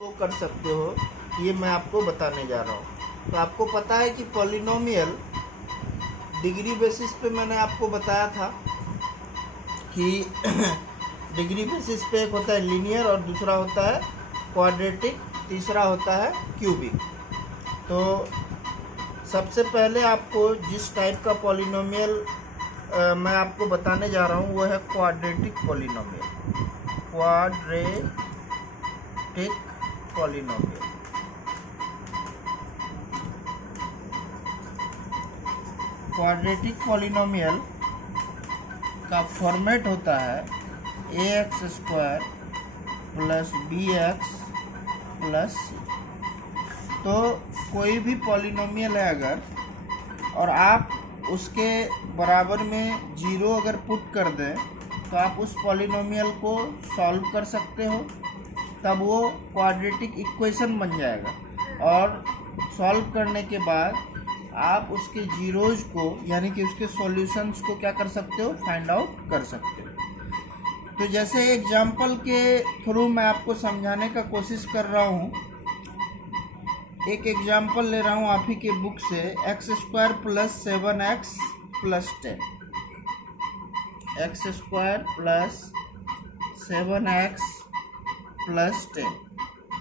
वो कर सकते हो, ये मैं आपको बताने जा रहा हूँ। तो आपको पता है कि पॉलिनोमियल डिग्री बेसिस पे मैंने आपको बताया था कि डिग्री बेसिस पे एक होता है लीनियर और दूसरा होता है क्वाड्रेटिक, तीसरा होता है क्यूबिक। तो सबसे पहले आपको जिस टाइप का पॉलिनोमियल मैं आपको बताने जा रहा हूँ वो है quadratic polynomial. Quadratic polynomial. Quadratic polynomial का फॉर्मेट होता है ax² plus bx plus c। तो कोई भी पॉलिनोमियल है अगर, और आप उसके बराबर में 0 अगर पुट कर दें तो आप उस पॉलिनोमियल को सॉल्व कर सकते हो, तब वो क्वाड्रेटिक इक्वेशन बन जाएगा। और सॉल्व करने के बाद आप उसके जीरोज को यानी कि उसके सॉल्यूशंस को क्या कर सकते हो, फाइंड आउट कर सकते हो। तो जैसे एग्जांपल के थ्रू मैं आपको समझाने का कोशिश कर रहा हूँ। एक एग्जांपल ले रहा हूँ आप ही के बुक से, x² plus 7x plus 10। x² plus 7x plus 10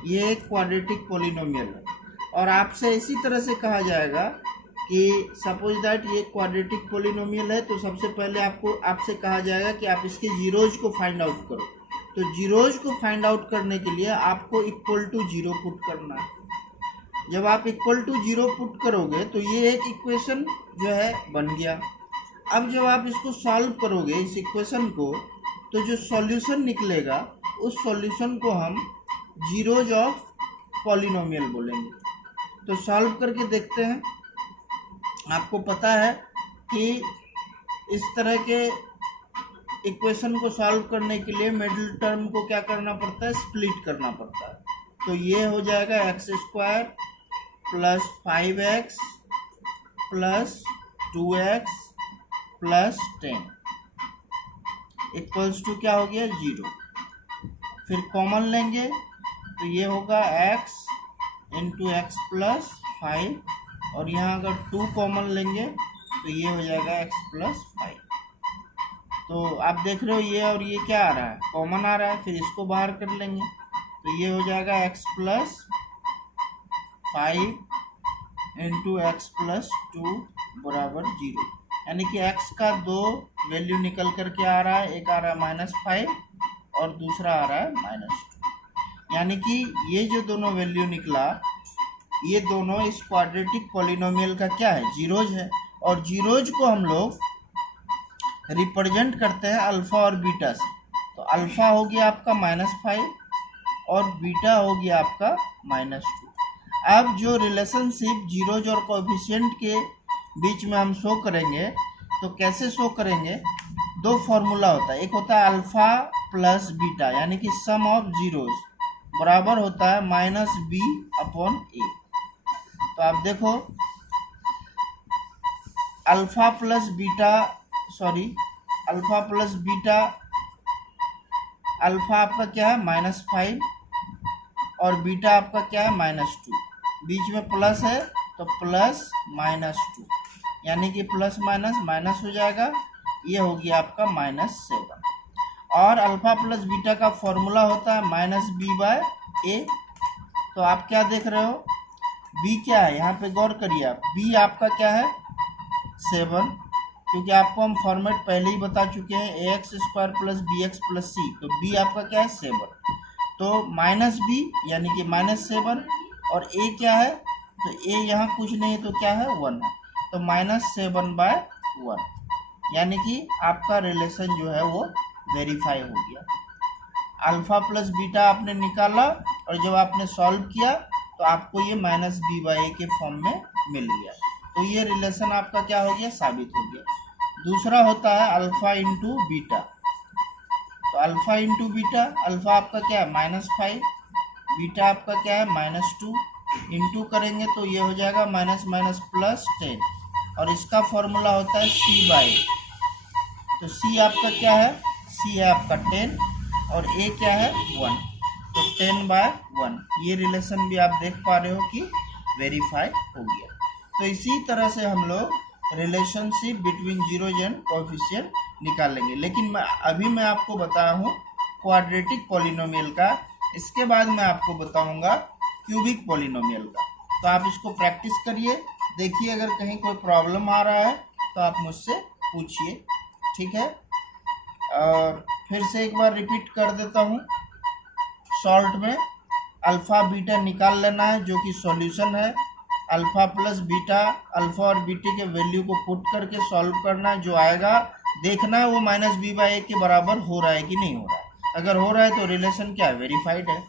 ये एक क्वाड्रेटिक पॉलिनोमियल है। और आपसे इसी तरह से कहा जाएगा कि सपोज दैट ये क्वाड्रेटिक पॉलिनोमियल है, तो सबसे पहले आपसे कहा जाएगा कि आप इसके जीरोज को फाइंड आउट करो। तो जीरोज को फाइंड आउट करने के लिए आपको इक्वल टू 0 पुट करना है। जब आप इक्वल टू 0 पुट करोगे तो ये एक इक्वेशन जो है बन गया। अब जब आप इसको सॉल्व करोगे इस इक्वेशन को, तो जो सॉल्यूशन निकलेगा उस सॉल्यूशन को हम जीरोज ऑफ पॉलिनोमियल बोलेंगे। तो सॉल्व करके देखते हैं। आपको पता है कि इस तरह के इक्वेशन को सॉल्व करने के लिए मिडिल टर्म को क्या करना पड़ता है, स्प्लिट करना पड़ता है। तो ये हो जाएगा x² plus 5x plus 2x plus 10 equals to क्या हो गया, 0। फिर कॉमन लेंगे तो ये होगा x इंटू एक्स प्लस 5, और यहाँ अगर 2 कॉमन लेंगे तो ये हो जाएगा x प्लस 5। तो आप देख रहे हो ये और ये क्या आ रहा है, कॉमन आ रहा है। फिर इसको बाहर कर लेंगे तो ये हो जाएगा x plus 5 into x plus 2 बराबर 0। यानी कि x का 2 वैल्यू निकल कर के आ रहा है, एक आ रहा है -5 और दूसरा आ रहा है -2। यानी कि ये जो दोनों वैल्यू निकला, ये दोनों इस क्वाड्रेटिक पॉलिनोमियल का क्या है, जीरोज है। और जीरोज को हम लोग रिप्रेजेंट करते हैं अल्फा और बीटा से। तो अल्फा हो गया आपका -5 और बीटा हो गया आपका -2। अब जो रिलेशनशिप जीरोज और कोएफिशिएंट के बीच में हम शो करेंगे, तो कैसे शो करेंगे, दो फॉर्मूला होता है। एक होता है अल्फा प्लस बीटा, यानी कि सम ऑफ जीरोज बराबर होता है -b/a। तो आप देखो अल्फा प्लस बीटा अल्फा आपका क्या है -5 और बीटा आपका क्या है -2। बीच में प्लस है तो प्लस -2, यानी कि प्लस माइनस माइनस हो जाएगा, ये हो गया आपका -7। और अल्फा प्लस बीटा का फॉर्मूला होता है -b/a। तो आप क्या देख रहे हो, b क्या है, यहाँ पे गौर करिए आप, b आपका क्या है 7, क्योंकि आपको हम फॉर्मेट पहले ही बता चुके हैं ax² plus bx plus c। तो b आपका क्या है 7, तो -b यानी कि -7, और a क्या है, तो a यहाँ कुछ नहीं है तो क्या है 1 है, तो -7/1, यानी कि आपका रिलेशन जो है वो वेरीफाई हो गया। अल्फा प्लस बीटा आपने निकाला और जब आपने सॉल्व किया तो आपको ये -b/a के फॉर्म में मिल गया। तो ये रिलेशन आपका क्या हो गया, साबित हो गया। दूसरा होता है अल्फा इंटू बीटा। तो अल्फा इंटू बीटा, अल्फा आपका क्या है -5, बीटा आपका क्या है -2, इंटू करेंगे तो ये हो जाएगा -10, और इसका फॉर्मूला होता है c/a। तो c आपका क्या है, c है आपका 10 और a क्या है 1। तो 10/1, ये रिलेशन भी आप देख पा रहे हो कि वेरीफाई हो गया। तो इसी तरह से हम लोग relationship between zeros and coefficient निकालेंगे। लेकिन अभी मैं आपको बताया हूँ क्वाड्रेटिक पॉलिनोमियल का, इसके बाद मैं आपको बताऊंगा क्यूबिक पॉलिनोमियल का। तो आप इसको प्रैक्टिस करिए, देखिए अगर कहीं कोई प्रॉब्लम आ रहा है तो आप मुझसे पूछिए, ठीक है। और फिर से एक बार रिपीट कर देता हूँ, शॉर्ट में अल्फ़ा बीटा निकाल लेना है जो कि सॉल्यूशन है। अल्फ़ा प्लस बीटा, अल्फ़ा और बीटा के वैल्यू को पुट करके सॉल्व करना है, जो आएगा देखना है वो -b/a के बराबर हो रहा है कि नहीं हो रहा है। अगर हो रहा है तो रिलेशन क्या है, वेरीफाइड है।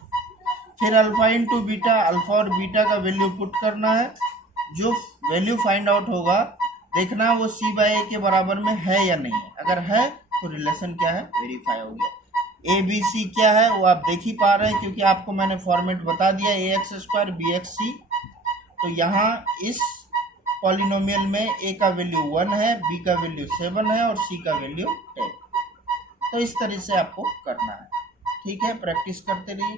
फिर अल्फ़ा इंटू बीटा, अल्फ़ा और बीटा का वैल्यू पुट करना है, जो वैल्यू फाइंड आउट होगा देखना है वो c/a के बराबर में है या नहीं है। अगर है तो रिलेशन क्या है, वेरीफाई हो गया। ABC क्या है वो आप देख ही पा रहे हैं, क्योंकि आपको मैंने फॉर्मेट बता दिया, ax² bxc। तो यहाँ इस पॉलिनोमियल में a का वैल्यू 1 है, b का वैल्यू 7 है और c का वैल्यू 10। तो इस तरह से आपको करना है, ठीक है। प्रैक्टिस करते रहिए।